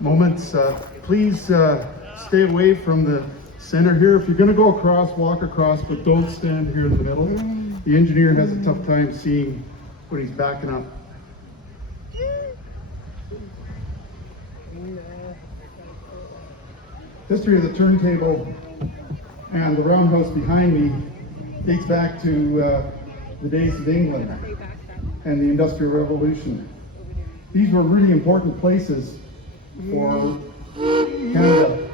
moments. Please stay away from the center here. If you're going to go across, walk across, but don't stand here in the middle. The engineer has a tough time seeing when he's backing up. History of the turntable and the roundhouse behind me dates back to the days of England and the Industrial Revolution. These were really important places for Canada.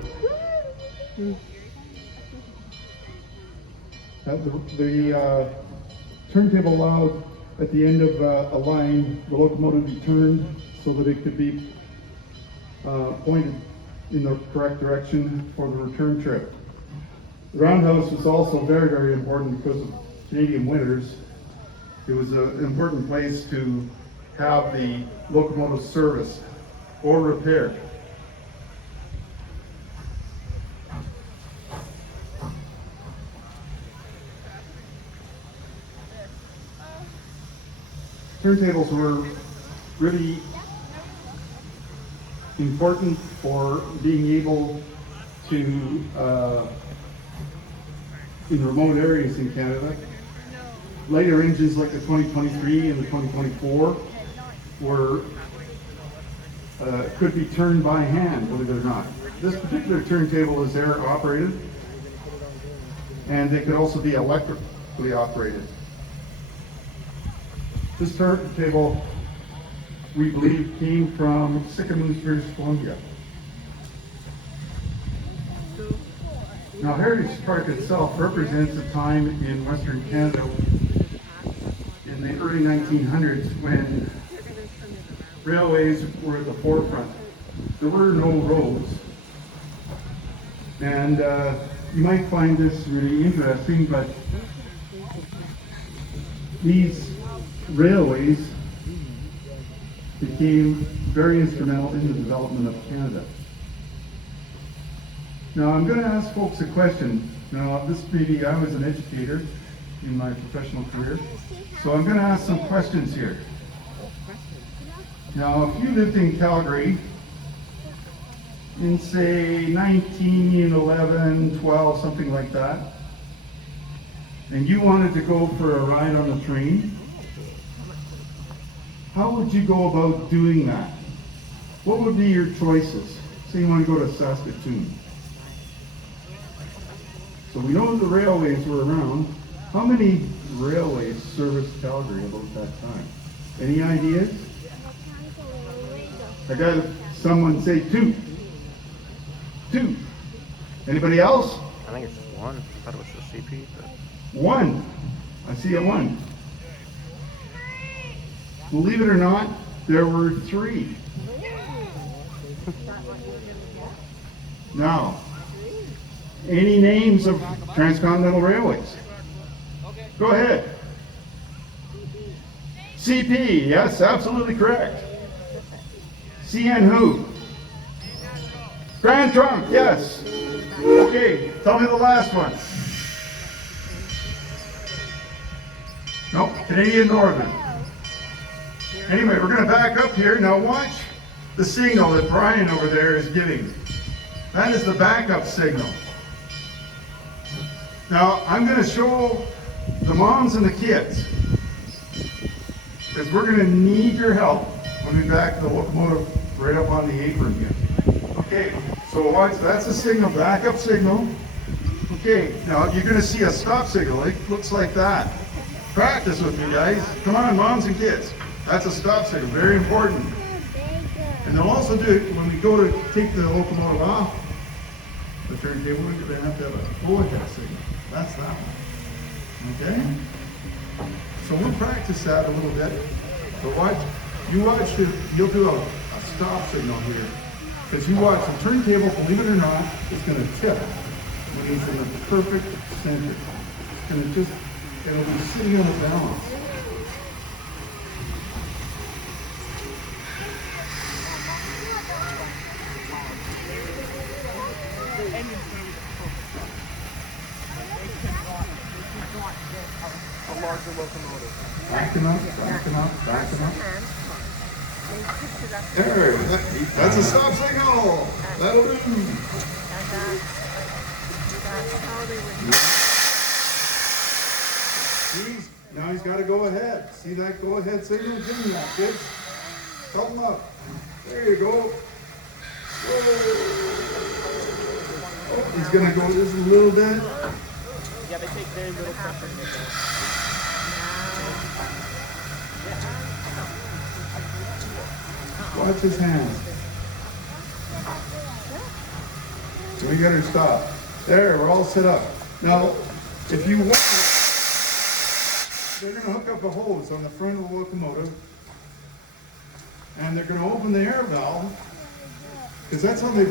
The turntable allowed at the end of a line the locomotive to be turned so that it could be pointed in the correct direction for the return trip. The roundhouse was also very, very important because of Canadian winters. It was an important place to have the locomotive serviced or repaired. Turntables were really important for being able to, in remote areas in Canada. Later engines like the 2023 and the 2024 were could be turned by hand, believe it or not. This particular turntable is air operated, and they could also be electrically operated. This turntable, we believe, came from Sycamoose, British Columbia. Now, Heritage Park itself represents a time in Western Canada in the early 1900s when railways were at the forefront. There were no roads, and you might find this really interesting, but these railways became very instrumental in the development of Canada. Now I'm going to ask folks a question. Now I was an educator in my professional career, so I'm going to ask some questions here. Now if you lived in Calgary in say 1911, 12, something like that, and you wanted to go for a ride on the train, how would you go about doing that? What would be your choices? Say you want to go to Saskatoon. So we know the railways were around. How many railways serviced Calgary about that time? Any ideas? I got someone say two. Two. Anybody else? I think it's just one. I thought it was the CP, but... One. I see a one. Believe it or not, there were three. Now, any names of transcontinental railways? Go ahead. CP, yes, absolutely correct. CN who? Grand Trunk, yes. Okay, tell me the last one. Nope, Canadian Northern. Anyway, we're going to back up here. Now watch the signal that Brian over there is giving. That is the backup signal. Now I'm going to show the moms and the kids, because we're going to need your help when we back the locomotive right up on the apron here. Okay, so watch, that's the signal, backup signal. Okay, now you're going to see a stop signal. It looks like that. Practice with me, guys. Come on, moms and kids. That's a stop signal, very important. And they'll also do it when we go to take the locomotive off the turntable. We're going to have to have a go ahead signal. That's that one. Okay? So we'll practice that a little bit. But watch, you'll do a stop signal here. Because you watch the turntable, believe it or not, it's going to tip when it's in the perfect center. And it'll be sitting on the balance. A larger locomotive. Backing up, backing up, backing up. There, that's a stop signal. That'll do. Now he's got to go ahead. See that go ahead signal? Give him that, kids. Help him up. There you go. Oh, he's going to go just a little bit. Yeah, they take very little pressure to make that. Watch his hands. We got her stop. There, we're all set up. Now, if you want, they're going to hook up a hose on the front of the locomotive, and they're going to open the air valve, because that's how they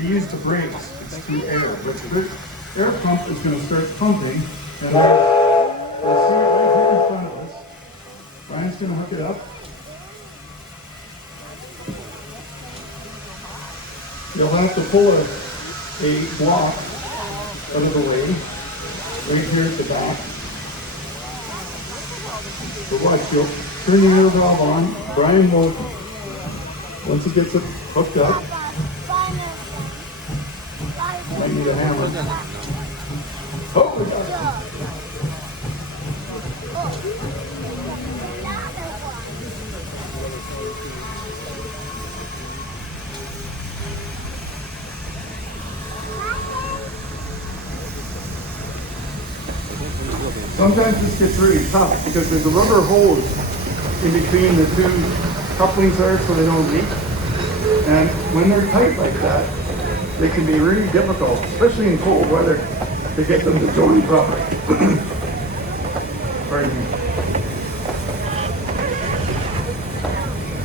use the brakes. It's through air. But the air pump is going to start pumping, and we'll see it right here in front of us. Brian's going to hook it up. You'll have to pull a block out of the way, right here at the back. But watch, you'll turn the air valve on. Brian will, once he gets it hooked up, might need a hammer. Oh, we got it. Sometimes this gets really tough because there's a rubber hose in between the two couplings there so they don't leak. And when they're tight like that, they can be really difficult, especially in cold weather, to get them to join properly. Pardon me.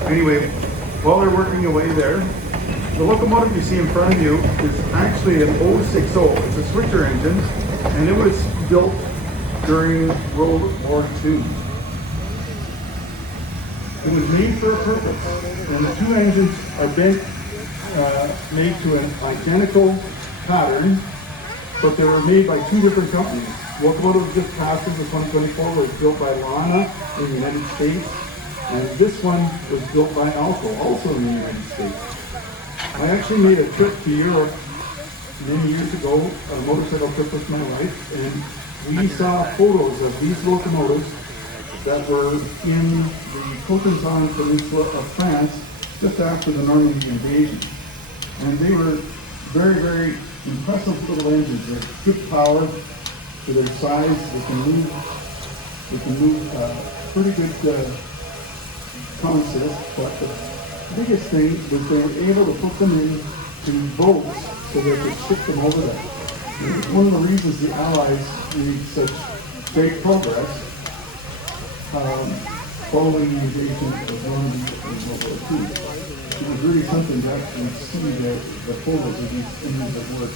Anyway, while they're working away there, the locomotive you see in front of you is actually an 060. It's a switcher engine, and it was built during World War II. It was made for a purpose, and the two engines are made to an identical pattern, but they were made by two different companies. Locomotive just passed the 124 was built by Lima in the United States, and this one was built by ALCO, also in the United States. I actually made a trip to Europe many years ago, a motorcycle trip with my wife, and we saw photos of these locomotives that were in the Cotentin Peninsula of France just after the Normandy invasion. And they were very, very impressive little engines. They're good power for their size. They can move pretty good consist. But the biggest thing was they were able to put them into boats so they could ship them over there. One of the reasons the Allies made such great progress following the invasion of Normandy in World War II. It was really something to actually see the photos of these engines at work.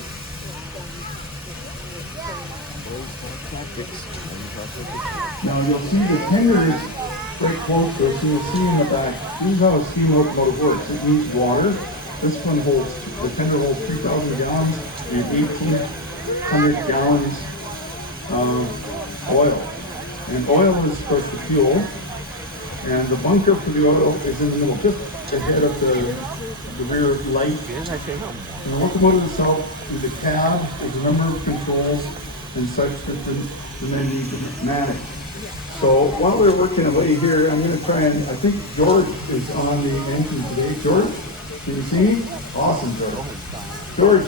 Now you'll see the tender is quite close to us, and you'll see in the back, this is how a steam locomotive works. It needs water. This one holds, the tender holds 3,000 gallons and 1,800 gallons of oil. And oil is supposed to fuel, and the bunker for the oil is in the middle, just ahead of the rear light. And the locomotive itself is a cab, there's a number of controls and such that the men need to manage. So while we're working away here, I'm going to try and, I think George is on the engine today. George, can you see me? Awesome, George. George,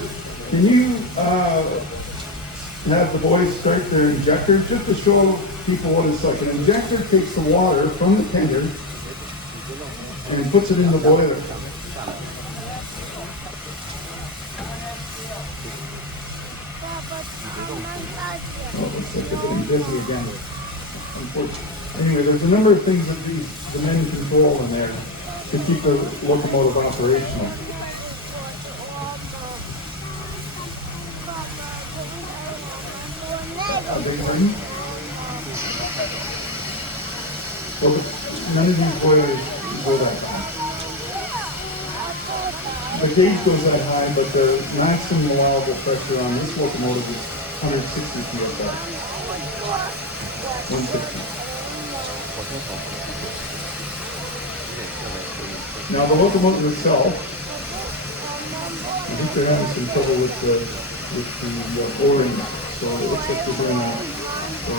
can you have the boys start their injector just to show people what it's like? An injector takes the water from the tender and he puts it in the boiler. Oh, looks like they're getting busy again. Anyway, there's a number of things that the men control in there to keep the locomotive operational. Well, none of these boilers go that high. The gauge goes that high, but the maximum allowable pressure on this locomotive is 160 psi. 160. Now the locomotive itself, I think they're having some trouble with the O-ring, so it looks like they're doing a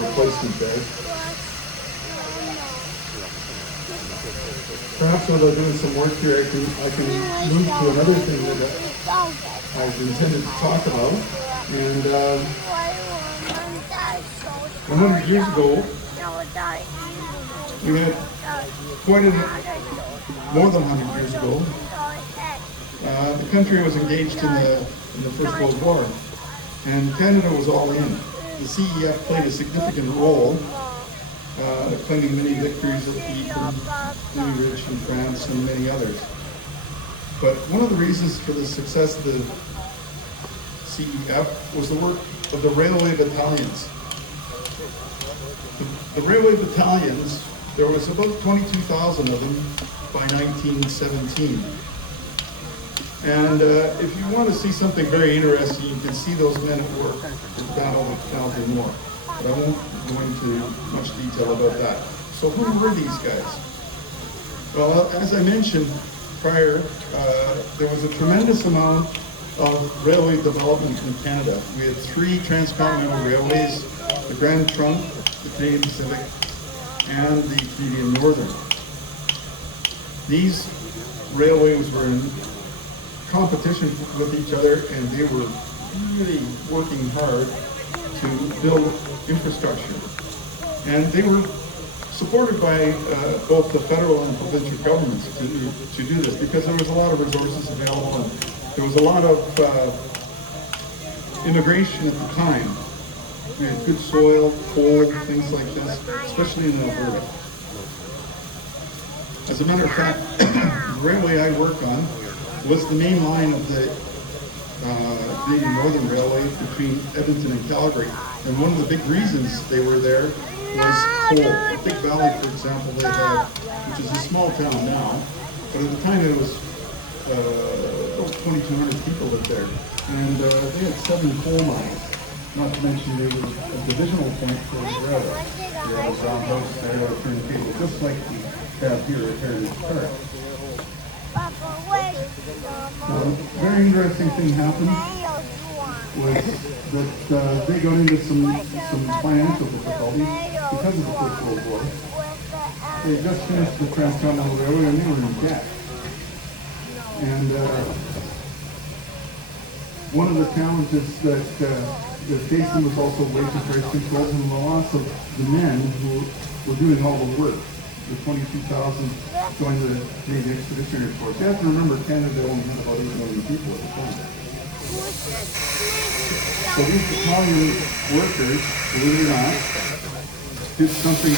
replacement there. Perhaps while they're doing some work here, I can move to another thing that I was intended to talk about. And 100 years ago, we had more than 100 years ago, the country was engaged in the First World War, and Canada was all in. The CEF played a significant role, claiming many victories at Ypres, Louis Ridge in France, and many others. But one of the reasons for the success of the CEF was the work of the railway battalions. The railway battalions, there was about 22,000 of them by 1917. And if you want to see something very interesting, you can see those men at work in battle at Calgary Moor. But I won't go into much detail about that. So who were these guys? Well, as I mentioned prior, there was a tremendous amount of railway development in Canada. We had 3 transcontinental railways, the Grand Trunk, the Canadian Pacific, and the Canadian Northern. These railways were in competition with each other, and they were really working hard to build infrastructure. And they were supported by both the federal and provincial governments to do this, because there was a lot of resources available, and there was a lot of immigration at the time. We had good soil, coal, things like this, especially in Alberta. As a matter of fact, the railway I work on was the main line of the Canadian Northern Railway between Edmonton and Calgary. And one of the big reasons they were there was coal. Big Valley, for example, they had, which is a small town now, but at the time it was about 2,200 people lived there. And they had 7 coal mines. Not to mention they were a divisional point for the railroad. You had a roundhouse there, a turntable, just like we have here at Heritage Park. Now, a very interesting thing happened was that they got into some financial difficulties because of the First World War. They just finished the Transcontinental Railway and they were in debt. And one of the challenges that faced them was also wage and price controls and the loss of the men who were doing all the work. The 22,000 joined the Canadian Expeditionary Force. You have to remember Canada only had about 8 million people at the time. So these battalion workers, believe it or not, did something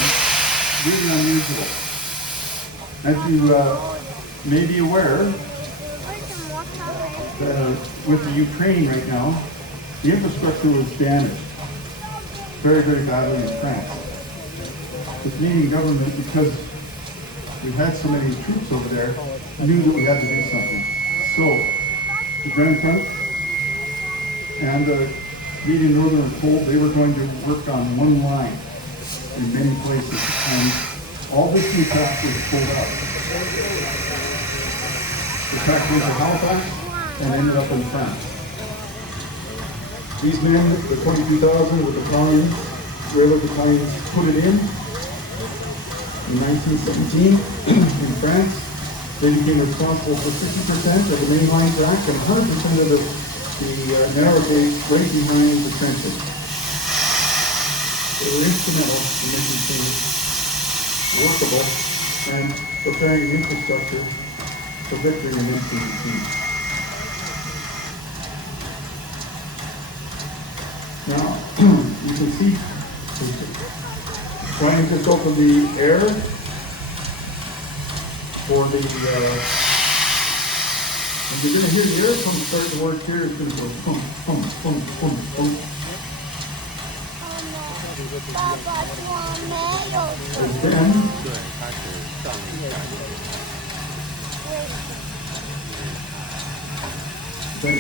really unusual. As you may be aware, with the Ukraine right now, the infrastructure was damaged very, very badly in France. The Canadian government, because we had so many troops over there, knew that we had to do something. So, the Grand Trunk and the Canadian Northern were told they were going to work on one line in many places, and all this new track was pulled out. The track went to Halifax and ended up in France. These men, the 22,000 with the battalions, railroad battalions, put it in 1917 in France. They became responsible for 60% of the main line track and 100% of the narrow gauge right behind the trenches. They were instrumental in making things workable and preparing the infrastructure for victory in 1918. Now, you can see trying to open the air for the, and you're going to hear the air pump start to work here. It's going to go pump, pump, pump, pump, pump. And then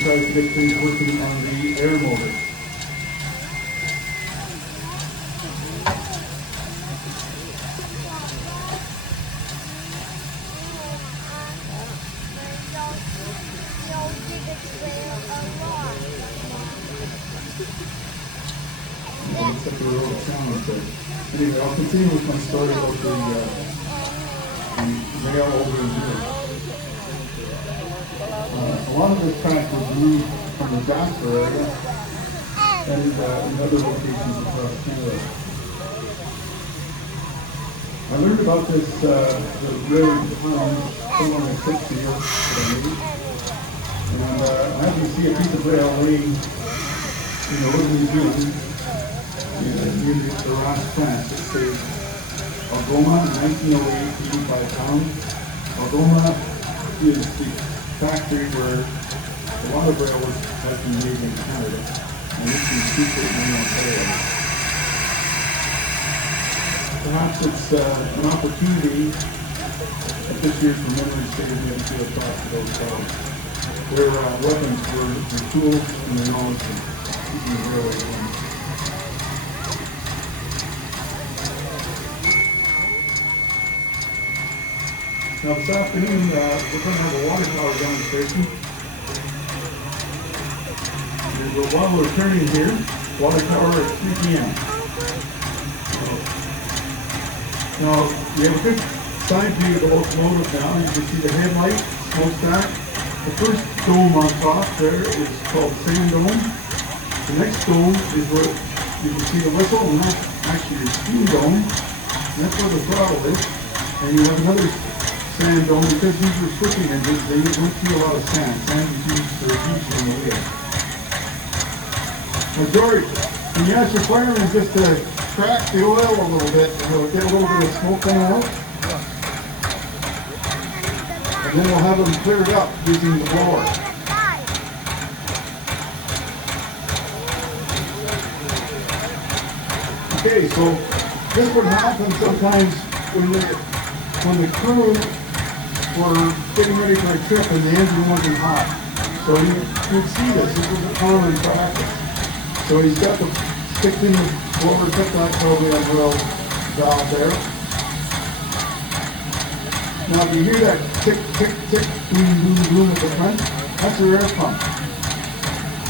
tries to get things working on the air motor. Except for the road of sound. So anyway, I'll continue with my story about the rail over in here. A lot of this track was moved from the Jasper area and in other locations across Canada. I learned about this the railroad somewhere in the 6th year that I made. And I happened to see a piece of rail laying in the Woodland Dune near the Ross plant. It says Algoma 1908 85 pounds. Algoma is the factory where a lot of rail has been made in Canada, and it's in secret in Ontario. Perhaps it's an opportunity at this year's Remembrance Day to maybe do a talk to those fellows. Their weapons were their tools and their knowledge of keeping the railway running. Now this afternoon, we're going to have a water tower demonstration. While we're turning here, water tower at 3 p.m. Now, we have a good side view of the locomotive now. You can see the headlight, smokestack. The first dome on top there is called sand dome. The next dome is where you can see the whistle, and that's actually your steam dome. And that's where the throttle is. And you have another sand dome, because these are switching engines, they don't see a lot of sand. Sand is used for heat in the wheel. Now George, can you ask your fireman just to crack the oil a little bit and we'll get a little bit of smoke coming out? And then we'll have them cleared up using the blower. Okay, so this would happen sometimes when the crew were getting ready for a trip and the engine wasn't hot. So you'd see this is a common practice. So he's got the stick in the blower, put that probably on oil valve there. Now if you hear that tick, tick, tick, boom, boom, boom at the front, that's your air pump.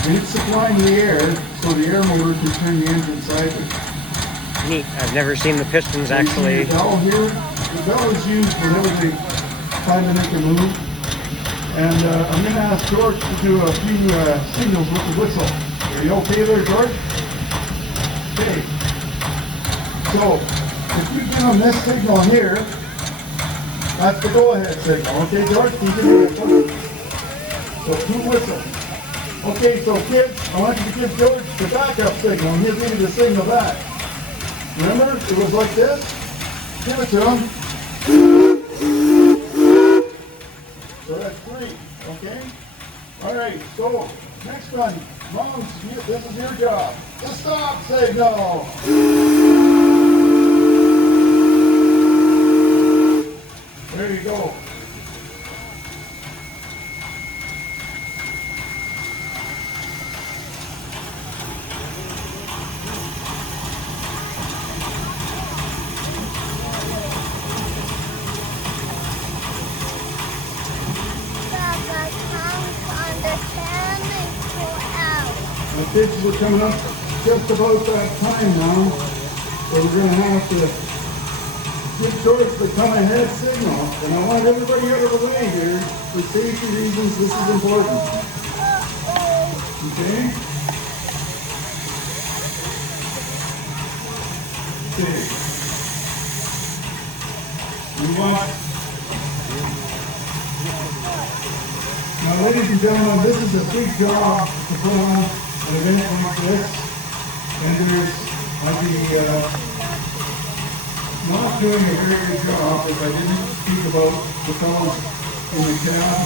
And it's supplying the air so the air motor can turn the engine sideways. Neat. I've never seen the pistons actually. The bell here, the bell is used whenever they try to make a move. And I'm going to ask George to do a few signals with the whistle. Are you okay there, George? Okay. So, if you give him this signal here, that's the go-ahead signal. Okay, George? Can you give me that one? So, 2 whistles. Okay, so kids, I want you to give George the backup signal, and he'll give you the signal back. Remember? It was like this. Give it to him. So that's 3, okay? All right, so next one. Moms, this is your job. The stop signal. There you go. The kids are coming up just about that time now, so we're going to have to give George the come ahead signal. And I want everybody out of the way here. For safety reasons, this is important. Okay? Okay. You want... Now, ladies and gentlemen, this is a big job to put on an event like this, and I'd be not doing a very good job if I didn't speak about the fellows in the cab.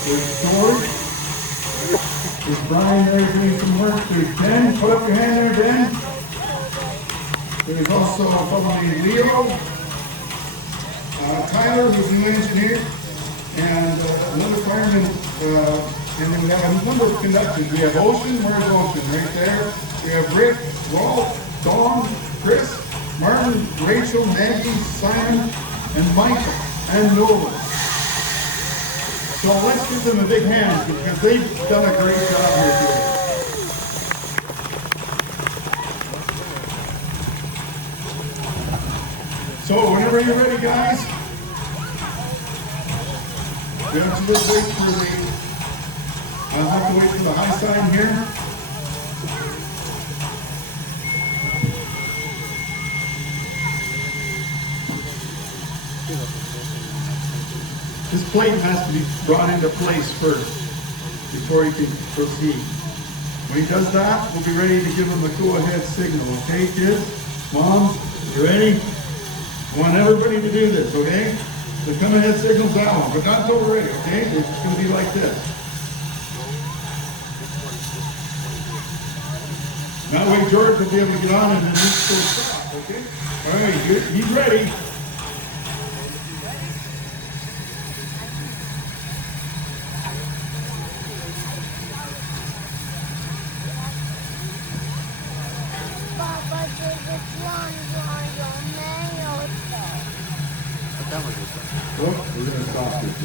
There's George, there's Brian there doing some work, there's Ben, put up your hand there, Ben. There's also a fellow named Leo, Tyler was the engineer, and another fireman. And then we have a number of conductors. We have Ocean, where's Ocean? Right there. We have Rick, Walt, Dawn, Chris, Martin, Rachel, Maggie, Simon, and Michael, and Nolan. So let's give them a big hand because they've done a great job here today. So whenever you're ready, guys, we have to just wait for the, I'll have to wait for the high sign here. This plate has to be brought into place first before he can proceed. When he does that, we'll be ready to give him a go-ahead signal, okay, kids? Moms, you ready? I want everybody to do this, okay? The come-ahead signal's that one, but not until we're ready, okay? It's going to be like this. That way George will be able to get on and then this will stop, okay? All right, good. He's ready. Well, we're going to stop this.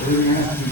Everything has to be